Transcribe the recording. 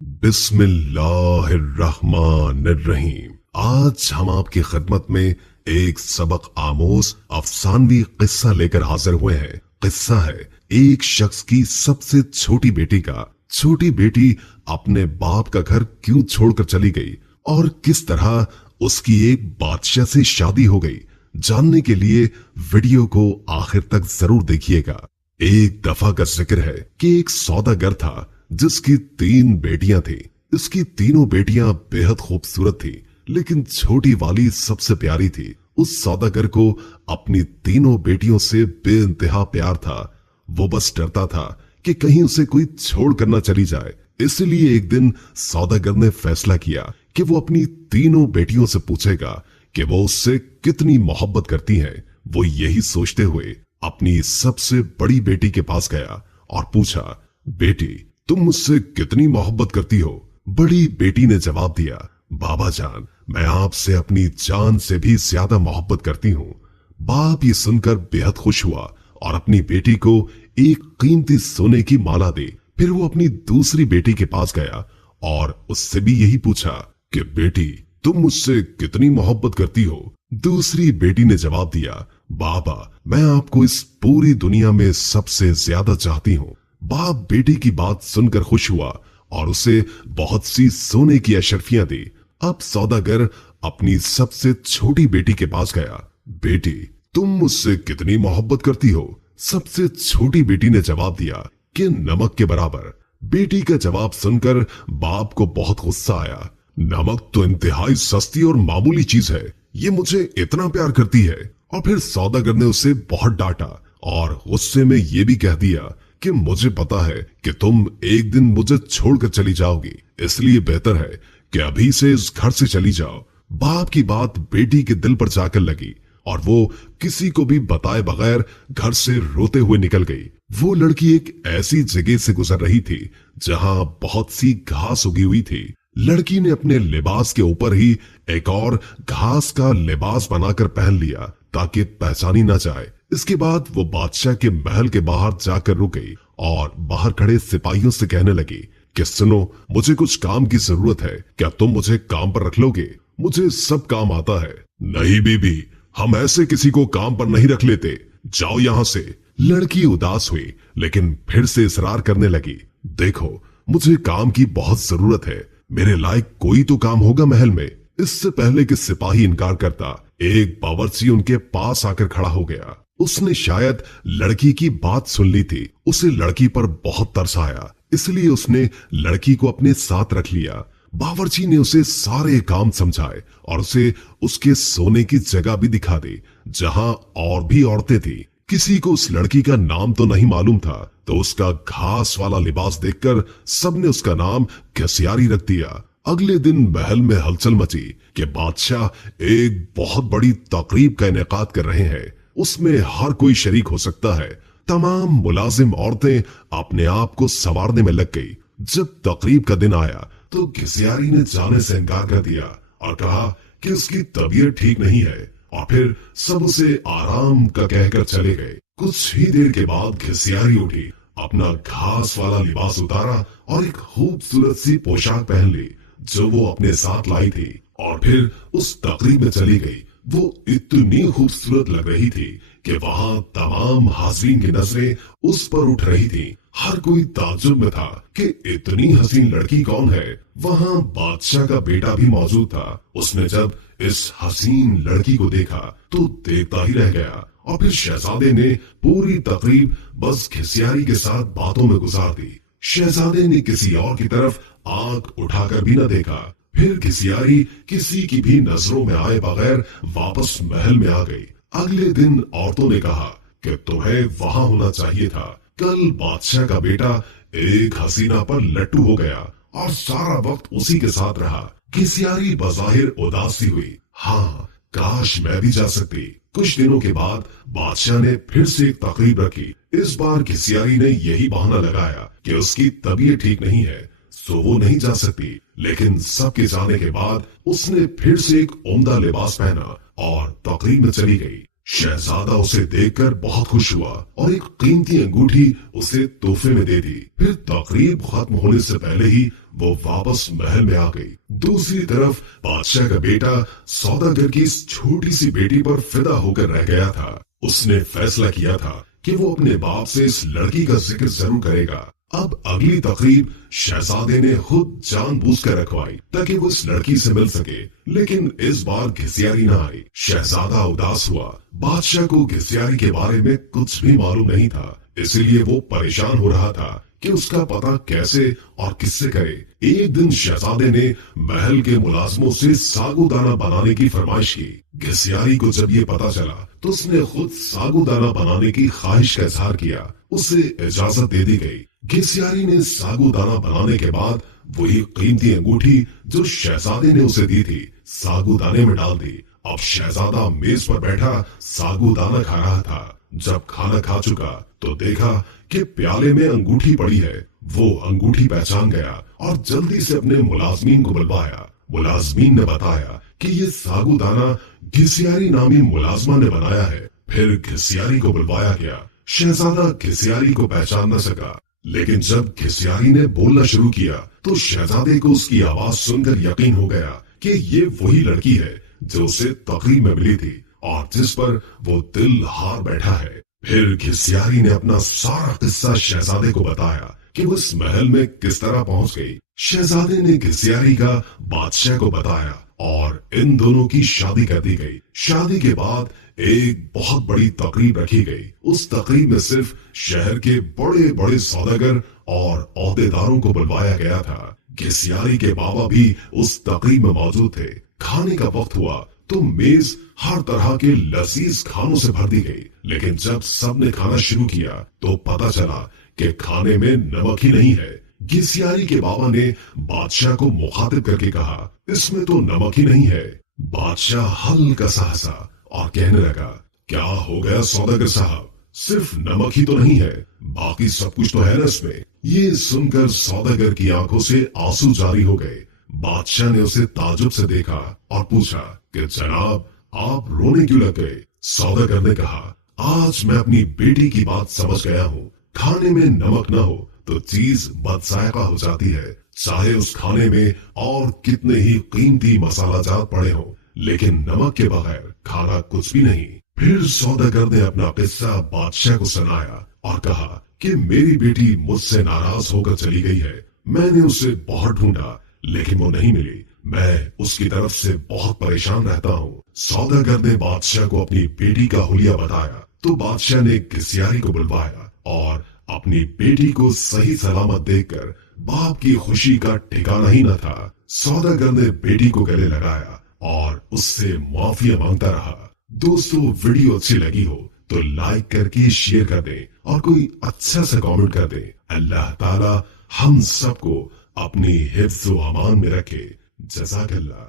बिस्मिल्लाहिर्रहमानिर्रहीम। आज हम आपकी खिदमत में एक सबक आमोज अफसानवी किस्सा लेकर हाजिर हुए हैं। किस्सा है एक शख्स की सबसे छोटी बेटी का। छोटी बेटी अपने बाप का घर क्यों छोड़कर चली गई और किस तरह उसकी एक बादशाह से शादी हो गई। जानने के लिए वीडियो को आखिर तक जरूर देखिएगा। एक दफा का जिक्र है कि एक सौदागर था जिसकी 3 बेटियां थी। इसकी तीनों बेटियां बेहद खूबसूरत थी, लेकिन छोटी वाली सबसे प्यारी थी। उस सौदागर को अपनी तीनों बेटियों से बेइंतहा प्यार था। वो बस डरता था कि कहीं उसे कोई छोड़ कर न चली जाए। इसलिए एक दिन सौदागर ने फैसला किया कि वो अपनी तीनों बेटियों से पूछेगा कि वो उससे कितनी मोहब्बत करती हैं। वो यही सोचते हुए अपनी सबसे बड़ी बेटी के पास गया और पूछा, बेटी तुम मुझसे कितनी मोहब्बत करती हो? बड़ी बेटी ने जवाब दिया, बाबा जान मैं आपसे अपनी जान से भी ज्यादा मोहब्बत करती हूँ। बाप ये सुनकर बेहद खुश हुआ और अपनी बेटी को एक कीमती सोने की माला दी। फिर वो अपनी दूसरी बेटी के पास गया और उससे भी यही पूछा कि बेटी तुम मुझसे कितनी मोहब्बत करती हो? दूसरी बेटी ने जवाब दिया, बाबा मैं आपको इस पूरी दुनिया में सबसे ज्यादा चाहती हूँ। बाप बेटी की बात सुनकर खुश हुआ और उसे बहुत सी सोने की अशर्फियां दी। अब सौदागर अपनी सबसे छोटी बेटी के पास गया, बेटी तुम मुझसे कितनी मोहब्बत करती हो? सबसे छोटी बेटी ने जवाब दिया कि नमक के बराबर। बेटी का जवाब सुनकर बाप को बहुत गुस्सा आया। नमक तो इंतहाई सस्ती और मामूली चीज है, ये मुझे इतना प्यार करती है। और फिर सौदागर ने उसे बहुत डांटा और गुस्से में ये भी कह दिया कि मुझे पता है कि तुम एक दिन मुझे छोड़कर चली जाओगी, इसलिए बेहतर है कि अभी से इस घर से चली जाओ। बाप की बात बेटी के दिल पर जाकर लगी और वो किसी को भी बताए बगैर घर से रोते हुए निकल गई। वो लड़की एक ऐसी जगह से गुजर रही थी जहां बहुत सी घास उगी हुई थी। लड़की ने अपने लिबास के ऊपर ही एक और घास का लिबास बनाकर पहन लिया ताकि पहचानी ना जाए। इसके बाद वो बादशाह के महल के बाहर जाकर रुक गई और बाहर खड़े सिपाहियों से कहने लगी कि सुनो, मुझे कुछ काम की जरूरत है, क्या तुम मुझे काम पर रख लोगे? मुझे सब काम आता है। नहीं बीबी, हम ऐसे किसी को काम पर नहीं रख लेते, जाओ यहाँ से। लड़की उदास हुई लेकिन फिर से इसरार करने लगी, देखो मुझे काम की बहुत जरूरत है, मेरे लायक कोई तो काम होगा महल में। इससे पहले कि सिपाही इनकार करता, एक बावर्ची उनके पास आकर खड़ा हो गया। उसने शायद लड़की की बात सुन ली थी। उसे लड़की पर बहुत तरस आया, इसलिए उसने लड़की को अपने साथ रख लिया। बावर्ची ने उसे सारे काम समझाए और उसे उसके सोने की जगह भी दिखा दी जहां और भी औरतें थी। किसी को उस लड़की का नाम तो नहीं मालूम था, तो उसका घास वाला लिबास देखकर सबने उसका नाम घसियारी रख दिया। अगले दिन महल में हलचल मची कि बादशाह एक बहुत बड़ी तकरीब का इनेकाद कर रहे हैं, उसमें हर कोई शरीक हो सकता है। तमाम मुलाजिम औरतें अपने आप को संवारने में लग गई। जब तकरीब का दिन आया तो घसियारी ने जाने से इनकार कर दिया और कहा कि उसकी तबीयत ठीक नहीं है, और फिर सब उसे आराम का कहकर चले गए। कुछ ही देर के बाद घसियारी उठी, अपना घास वाला लिबास उतारा और एक खूबसूरत सी पोशाक पहन ली जो वो अपने साथ लाई थी, और फिर उस तकरीब में चली गई। वो इतनी खूबसूरत लग रही थी कि वहां तमाम हाज़रीन की नजरें उस पर उठ रही थी। हर कोई ताज्जुब में था कि इतनी हसीन लड़की कौन है। वहां बादशाह का बेटा भी मौजूद था। उसने जब इस हसीन लड़की को देखा तो देखता ही रह गया, और फिर शहजादे ने पूरी तकरीब बस घसियारी के साथ बातों में गुजार दी। शहजादे ने किसी और की तरफ आंख उठाकर भी न देखा। फिर घसियारी किसी की भी नजरों में आए बगैर वापस महल में आ गई। अगले दिन औरतों ने कहा कि तुम्हें वहां होना चाहिए था। कल बादशाह का बेटा एक हसीना पर लट्टू हो गया और सारा वक्त उसी के साथ रहा। घसियारी बज़ाहिर उदासी हुई। हाँ, काश मैं भी जा सकती। कुछ दिनों के बाद बादशाह ने फिर से एक तकरीब रखी। इस बार घसियारी ने यही बहाना लगाया कि उसकी तबीयत ठीक नहीं है, सो वो नहीं जा सकती। लेकिन सबके जाने के बाद उसने फिर से एक उम्दा लिबास पहना और तकरीब में चली गई। शहजादा उसे देखकर बहुत खुश हुआ और एक कीमती अंगूठी उसे तोहफे में दे दी। फिर तकरीब खत्म होने से पहले ही वो वापस महल में आ गई। दूसरी तरफ बादशाह का बेटा सौदागर की इस छोटी सी बेटी पर फिदा होकर रह गया था। उसने फैसला किया था कि वो अपने बाप से इस लड़की का जिक्र जरूर करेगा। अब अगली तकरीब शहजादे ने खुद जानबूझकर रखवाई ताकि वो इस लड़की से मिल सके, लेकिन इस बार घिसियारी न आई। शहजादा उदास हुआ। बादशाह को घिसियारी के बारे में कुछ भी मालूम नहीं था, इसलिए वो परेशान हो रहा था कि उसका पता कैसे और किससे करे। एक दिन शहजादे ने महल के मुलाजमों से सागुदाना बनाने की फरमाइश की। घिसियारी को जब ये पता चला तो उसने खुद सागुदाना बनाने की ख्वाहिश का इजहार किया। उसे इजाजत दे दी गई। घिसियारी ने सागुदाना बनाने के बाद वही कीमती अंगूठी जो शहजादे ने उसे दी थी सागुदाने में डाल दी। अब शहजादा मेज पर बैठा सागुदाना खा रहा था। जब खाना खा चुका तो देखा कि प्याले में अंगूठी पड़ी है। वो अंगूठी पहचान गया और जल्दी से अपने मुलाजमीन को बुलवाया। मुलाजमीन ने बताया कि ये सागुदाना घिसियारी नामी मुलाजमा ने बनाया है। फिर घिसियारी को बुलवाया गया। शहजादा घिसियारी को पहचान न सका, लेकिन जब घिसियारी ने बोलना शुरू किया तो शहजादे को उसकी आवाज सुनकर यकीन हो गया कि ये वही लड़की है जो उसे तकरीब में मिली थी और जिस पर वो दिल हार बैठा है। फिर घिसियारी ने अपना सारा किस्सा शहजादे को बताया कि वो इस महल में किस तरह पहुंच गई। शहजादे ने घिसियारी का बादशाह को बताया और इन दोनों की शादी कर दी गई। शादी के बाद एक बहुत बड़ी तकरीब रखी गई। उस तकरीब में सिर्फ शहर के बड़े बड़े सौदागर और ओहदेदारों को बुलवाया गया था। घिसियारी के बाबा भी उस तकरीब में मौजूद थे। खाने का वक्त हुआ तो मेज हर तरह के लजीज खानों से भर दी गई, लेकिन जब सबने खाना शुरू किया तो पता चला कि खाने में नमक ही नहीं है। घिसियारी के बाबा ने बादशाह को मुखातिब करके कहा, इसमें तो नमक ही नहीं है। बादशाह हल्का सा हंसा और कहने लगा, क्या हो गया सौदागर साहब, सिर्फ नमक ही तो नहीं है, बाकी सब कुछ तो है ना इसमें। ये सुनकर सौदागर की आंखों से आंसू जारी हो गए। बादशाह ने उसे ताजुब से देखा और पूछा कि जनाब आप रोने क्यों लग गए। सौदागर ने कहा, आज मैं अपनी बेटी की बात समझ गया हूँ। खाने में नमक न हो तो चीज बदजायका हो जाती है, चाहे उस खाने में और कितने ही कीमती मसाला जात पड़े हों, लेकिन नमक के बगैर खाना कुछ भी नहीं। फिर सौदागर ने अपना किस्सा बादशाह को सुनाया और कहा कि मेरी बेटी मुझसे नाराज होकर चली गई है। मैंने उसे बहुत ढूंढा लेकिन वो नहीं मिली। मैं उसकी तरफ से बहुत परेशान रहता हूँ। सौदागर ने बादशाह को अपनी बेटी का हुलिया बताया तो बादशाह ने घिसियारी को बुलवाया और अपनी बेटी को सही सलामत देखकर बाप की खुशी का ठिकाना ही न था। सौदागर ने बेटी को गले लगाया और उससे माफिया मांगता रहा। दोस्तों, वीडियो अच्छी लगी हो तो लाइक करके शेयर कर दें और कोई अच्छा सा कमेंट कर दें। अल्लाह ताला हम सबको अपनी हिफ्ज़ व अमान में रखे। जज़ाकल्लाह।